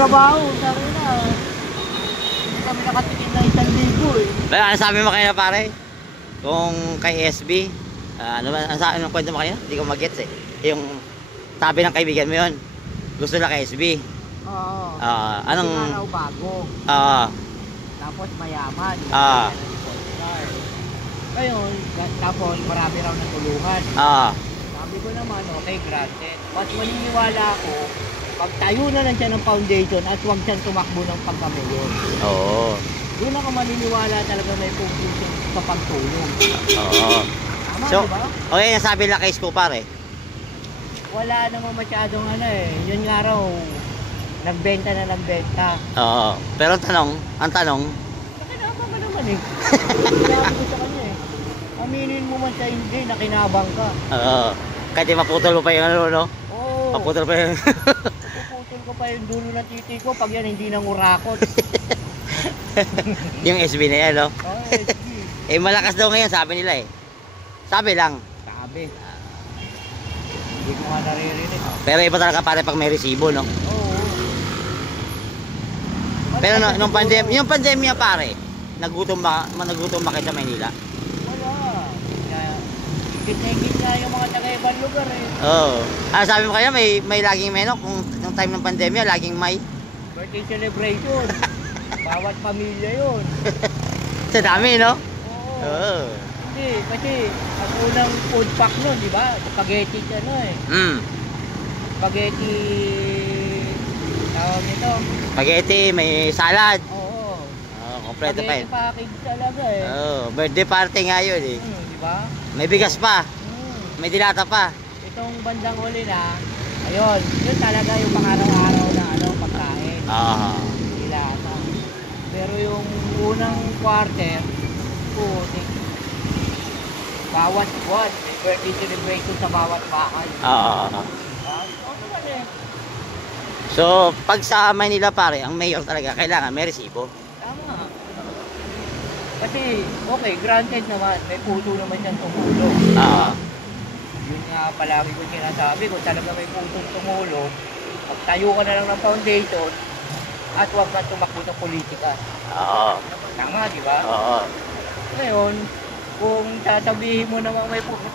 trabaho, sabi na. Hindi kami nakatikin na 1,000 eh. Pero ano sabi mo kanina pare? Kung kay SB, ano ba, anong kwento mo kanina? Hindi ko mag-gets eh. Yung sabi ng kaibigan mo yun, gusto na kay SB. Oo. Anong... Kasi nga raw bago. Tapos mayaman. Ngayon, tapos marami raw natulungan. Sabi ko naman, okay, granted. But maniniwala ako, pag tayo na lang siya ng foundation at huwag siyang tumakbo ng pagkamayon. Oo. Doon ako maniniwala talaga may conclusion sa pagtulong. Oo. Tama, So, diba? okay, nasabi lang kay Sco pare. Wala namang masyadong ano eh. Yun nga raw, nagbenta na nagbenta. Oo. Pero ang tanong, Nakinabang ka naman eh. Sinabi ko sa kanya eh. Aminin mo man sa hindi, nakinabang ka. oo. Kahit maputol mo pa yung ano, no? Oo. Maputol pa yung... Puputol ko pa yung dulo ng titi ko pag yan hindi nangurakot. yung SB na yan, no? Oo, SG. Eh, malakas daw ngayon, sabi nila eh. Sabi lang. Sabi. Hindi ko nga naririnig. Pero iba talaga pare pag may resibo, no? Oo. Pero nung yung pandemya pare, nagutom ba kayo sa Maynila? Wala. Gitna-git na yung mga taga-ibang lugar eh. Oo. Sabi mo kaya may laging menu kung nung time ng pandemya, laging may Birthday celebration. Bawat pamilya yun. sa dami, no? Oo. Oo. Hindi, kasi ang unang food pack nun, di ba? Spaghetti ano eh. Spaghetti, tawag nito. Spaghetti, may salad. Oo. Kompleto pa yun. Spaghetti package talaga eh. Birthday party nga yun eh. Di ba? May bigas pa. May dilata pa. Itong bandang huli na, ayun, yun talaga yung pang-araw-araw na pagkain. Dilata. Pero yung unang quarter, putik. Bawat buwan, may birthday celebration sa bawat bahay. So, pag sa Manila pare, ang mayor talaga, kailangan may resibo. Tama. Kasi, okay, granted naman, may puso naman siyang tumulong. Yun nga palagi ko sinasabi, kung talaga may pusong tumulong, magtayo ka na lang ng foundation, at huwag ka tumakbo ng politika. Tama, di ba? Ngayon, kung sasabihin mo namang may puso,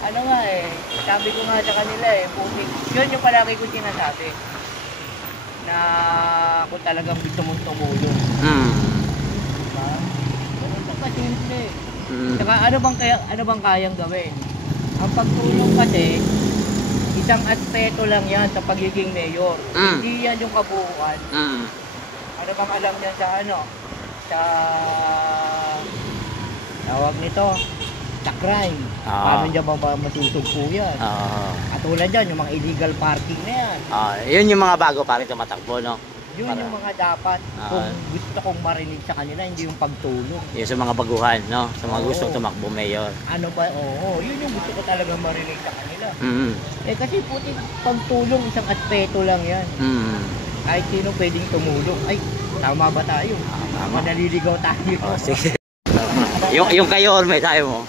ano nga eh, sabi ko nga sa kanila eh, putik. Yun yung palagi ko sinasabi. Na kung talagang gusto mong tumulong. Diba? Ganun lang kasimple. Saka ano bang kayang gawin? Ang pagtulong kasi, isang aspeto lang yan sa pagiging mayor. Hindi yan yung kabuuan. Ano bang alam niya sa sa tawag nito, sa crime. Paano niya ba masusugpo yan? Katulad dyan, yung mga illegal parking na yan. Yun yung mga bago pare tumatakbo, no? Yun yung mga dapat kung gusto kong marinig sa kanila, hindi yung pagtulong. Yun sa mga baguhan, no? Sa mga gustong tumakbo mayor. Ano ba? Oo, yun yung gusto ko talagang marinig sa kanila. Eh kasi puti, pagtulong isang aspeto lang yan. Kahit sino pwedeng tumulong. Ay, tama ba tayo? Naliligaw tayo. Sige. yung kayo or may tayo mo?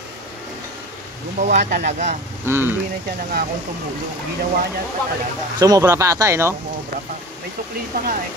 Gumawa talaga. Hindi na siya nangakong tumulong. Ginawa niya talaga. Sumobra pa ata, no? Sumobra pa. May sukli pa nga eh.